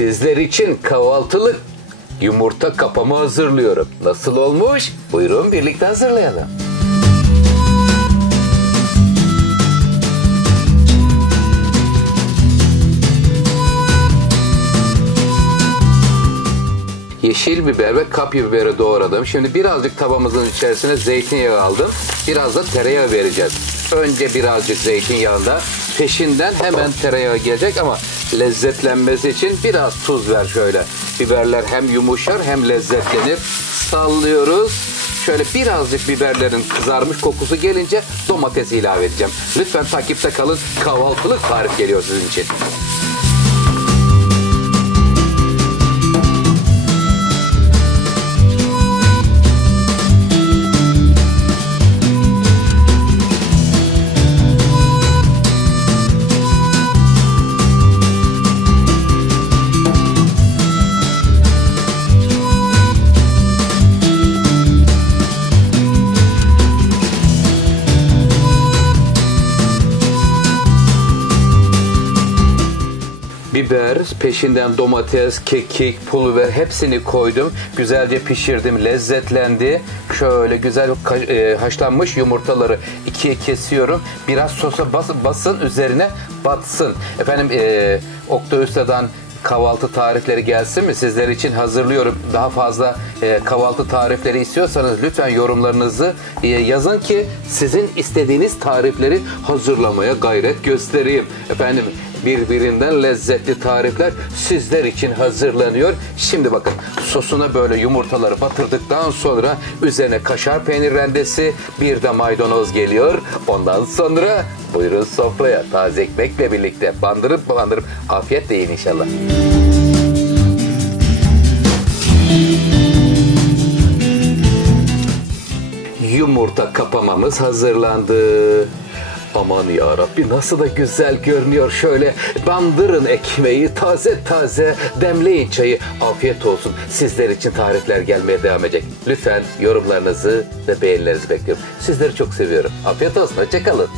Sizler için kahvaltılık yumurta kapama hazırlıyorum. Nasıl olmuş? Buyurun birlikte hazırlayalım. Yeşil biber ve kapya biberi doğradım. Şimdi birazcık tavamızın içerisine zeytinyağı aldım. Biraz da tereyağı vereceğiz. Önce birazcık zeytinyağında, peşinden hemen tereyağı gelecek ama lezzetlenmesi için biraz tuz ver şöyle. Biberler hem yumuşar hem lezzetlenir. Sallıyoruz. Şöyle birazcık biberlerin kızarmış kokusu gelince domates ilave edeceğim. Lütfen takipte kalın. Kahvaltılık tarif geliyor sizin için. Biber, peşinden domates, kekik, pul biber hepsini koydum. Güzelce pişirdim, lezzetlendi. Şöyle güzel haşlanmış yumurtaları ikiye kesiyorum. Biraz sosa basın, üzerine batsın. Efendim Oktay Usta'dan kahvaltı tarifleri gelsin mi? Sizler için hazırlıyorum. Daha fazla kahvaltı tarifleri istiyorsanız lütfen yorumlarınızı yazın ki sizin istediğiniz tarifleri hazırlamaya gayret göstereyim. Efendim birbirinden lezzetli tarifler sizler için hazırlanıyor. Şimdi bakın sosuna böyle yumurtaları batırdıktan sonra üzerine kaşar peynir rendesi, bir de maydanoz geliyor. Ondan sonra buyurun sofraya taze ekmekle birlikte bandırıp afiyetle yiyin inşallah. Yumurta kapamamız hazırlandı. Aman yarabbi nasıl da güzel görünüyor. Şöyle bandırın ekmeği, taze taze demleyin çayı. Afiyet olsun. Sizler için tarifler gelmeye devam edecek. Lütfen yorumlarınızı ve beğenilerinizi bekliyorum. Sizleri çok seviyorum. Afiyet olsun. Hoşça kalın.